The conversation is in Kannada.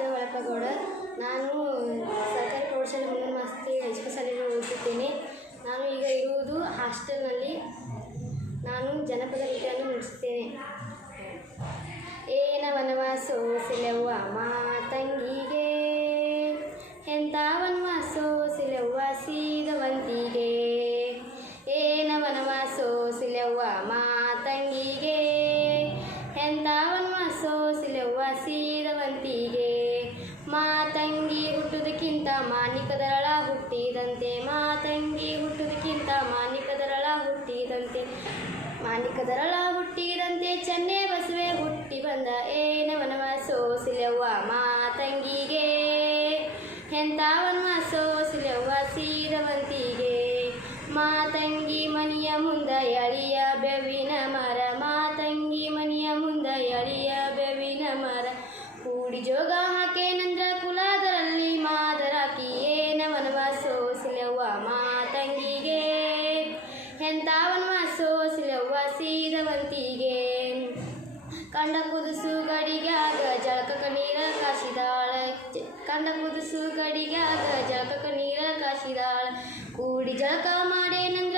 ಶ್ವೇತಾ ಒಳಪಗೌಡ. ನಾನು ಸರ್ಕಾರಿ ಪ್ರೌಢಶಾಲೆ ಮುಂದಿನ ಮಾಸ್ತಿ ಹೈಸ್ಕೂಲ್ ಶಾಲೆಯಲ್ಲಿ ಓದುತ್ತಿದ್ದೇನೆ. ನಾನು ಈಗ ಇರುವುದು ಹಾಸ್ಟೆಲ್ನಲ್ಲಿ. ನಾನು ಜನಪದ ನೃತ್ಯವನ್ನು ನುಡಿಸುತ್ತೇನೆ. ಏನ ವನವಾಸೋ ಸಿಲೆವ್ವ ಮಾತಂಗಿಗೆ, ಎಂಥ ವನವಾಸೋ ಸಿಲೆವ್ವ ಸೀದವಂತಿಗೆ. ಏನ ವನವಾಸೋ ಸಿಲೆವ್ವ ಮಾತಂಗಿಗೆ, ಎಂಥ ವನವಾಸೋ ಸಿಲೆವ್ವ ಸೀದವಂತಿಗೆ. ಮಾತಂಗಿ ಹುಟ್ಟುವುದಕ್ಕಿಂತ ಮಾಣಿಕದರಳ ಹುಟ್ಟಿದಂತೆ, ಮಾತಂಗಿ ಹುಟ್ಟುವುದಕ್ಕಿಂತ ಮಾಣಿಕದರಳ ಹುಟ್ಟಿದಂತೆ, ಮಾಣಿಕದರಳ ಹುಟ್ಟಿದಂತೆ ಚೆನ್ನೆ ಬಸವೆ ಹುಟ್ಟಿ ಬಂದ. ಏನ ವನವಾಸೋ ಸಿಲೆವ್ವ ಮಾತಂಗಿಗೆ, ಎಂಥ ವನವಾಸೋ ಸಿಲೆವ್ವ ಸೀದವಂತಿಗೆ. ಮಾತಂಗಿ ಮನಿಯ ಮುಂದ ಎಳಿಯ ಬೆವಿನ ಮರ, ಮಾತಂಗಿ ಮನಿಯ ಮುಂದ ಎಳಿಯ ಬೆವಿನ ಮರ. ಕೂಡಿ ಜೋಗ ಹಾಕೇನಂದ್ರ ಕುಲಾದರಲ್ಲಿ ಮಾದರಾಕಿ. ಏನ ವನವಾಸೋ ಸಿಲೆವ್ವ ಮಾತಂಗಿಗೆ, ಎಂಥ ವನವಾಸೋ ಸಿಲೆವ್ವ ಸೀದವಂತಿಗೆ. ಕಂಡ ಕುದುಸು ಗಡಿಗ್ಯಾಗ ಜಳಕಕ್ಕ ನೀರ ಕಾಸಿದಾಳ, ಕಂಡ ಕುದುಸು ಗಡಿಗ್ಯಾಗ ಜಳಕಕ್ಕ ನೀರ ಕಾಸಿದಾಳ. ಕೂಡಿ ಜಳಕ ಮಾಡೇನಂದ್ರ